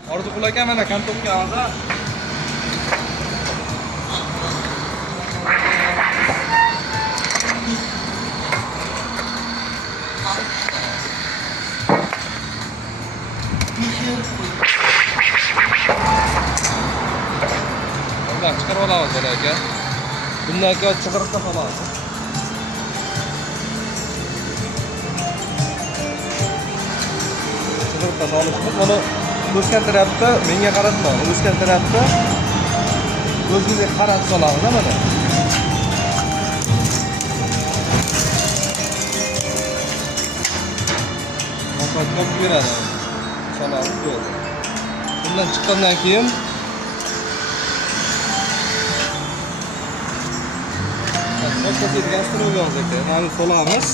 Orzuqul aka mana kartopka hozir. Bundan chiqarib olamiz mana aka. Bundan keyin chig'iriqda qolamiz. Chig'iriqda solishmiz. Buni o'sgan tarafda menga qaratma. O'sgan tarafda o'zingizga qarab solamiz mana. Maqsad ko'p beradi. Solamiz bo'ldi. Bundan chiqqandan keyin Boshqasiga struyomiz ekan. Mana solamiz.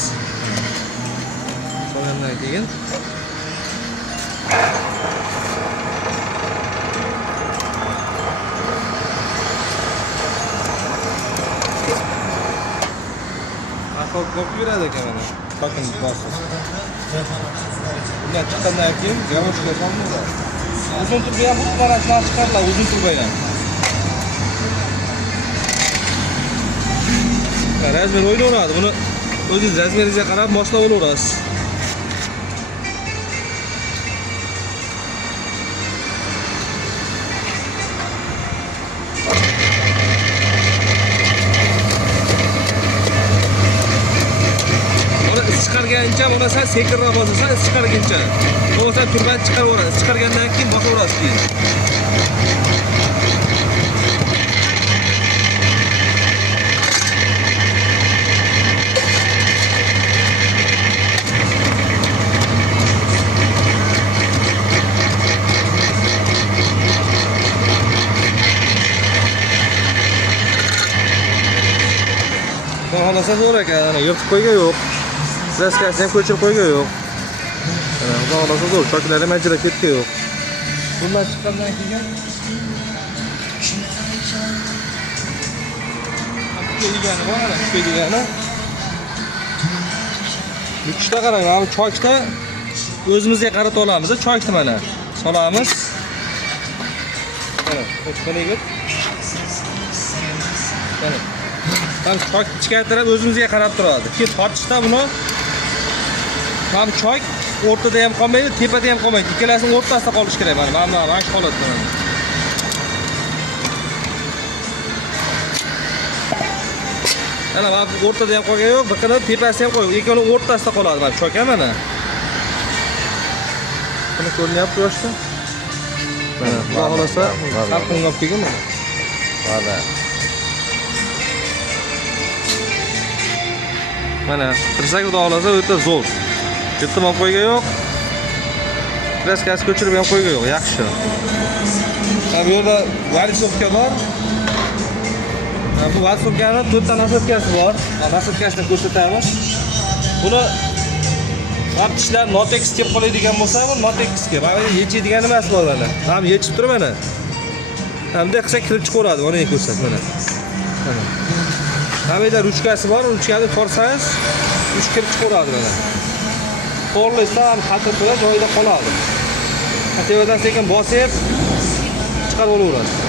Solgandan keyin ko'p yuradi ekan mana. Bakın bosib. Bundan chiqqandan keyin gavoshga solamiz. Uzun turba ham bu mana shunaqa chiqarlar, uzun turba ham. Razmer o'ynaveradi. Buni o'zingiz razmeringizga qarab boshlab olaverasiz. Chiqargancha buni sen sekinroq bosasan, chiqarguncha. Bo'lsa turbani chiqaraverasiz. Chiqargandan keyin bosaverasiz keyin. Xohlasa zo'r ekan, ana yirtib qo'ygan yo'q. Kraskasini ham ko'chirib qo'ygan yo'q. Ana xohlasa zo'r, choklari majrab ketgan yo'q. Bundan chiqqandan keyin kelgani bor, ana kelgani. Uchta qarang, mana bu choychda o'zimizga qaratib olamiz, choychni mana solamiz. Mana, qo'shqaniga. Mana Tam choy ichgan taraf o'zimizga qarab turadi. Keyin tortishda buni ham choy o'rtada ham qolmaydi, tepada ham qolmaydi. Ikkalasining o'rtasida qolish kerak mana. Mana shu holatda. Mana o'rtada ham qolgan yo'q, biqini tepasida ham qo'yib, ikkovining o'rtasida qoladi mana choy mana. Buni ko'rinyapti yoshda. Mana, xudo xolasa, salqinga olib kelgan mana. Mana. Mana, tirsak xudo xolasa o'ta zo'r. Yutib ham qo'ygan yo'q. Kraskasi ko'chirib ham qo'ygan yo'q, yaxshi. Bu yerda varisovka bor. Bu varisovkani 4 ta nasibkasi bor. Nasibkasini ko'rsatamiz. Buni vaqtishlar Notex deb qo'yadigan bo'lsa, bu Notexga. Mana yechadigan nimasi bor mana. Ham yechib turib mana. Hamda qilsa kirib chiqaveradi, mana ko'rsat mana. Mana. Hamda ruchkasi bor, ruchkani torsangiz, uch kirib chiqaveradi mana. Qo'llaysa ham xatir bilan joyida qoladi. Tevadan sekin bosib chiqarib olaverasiz.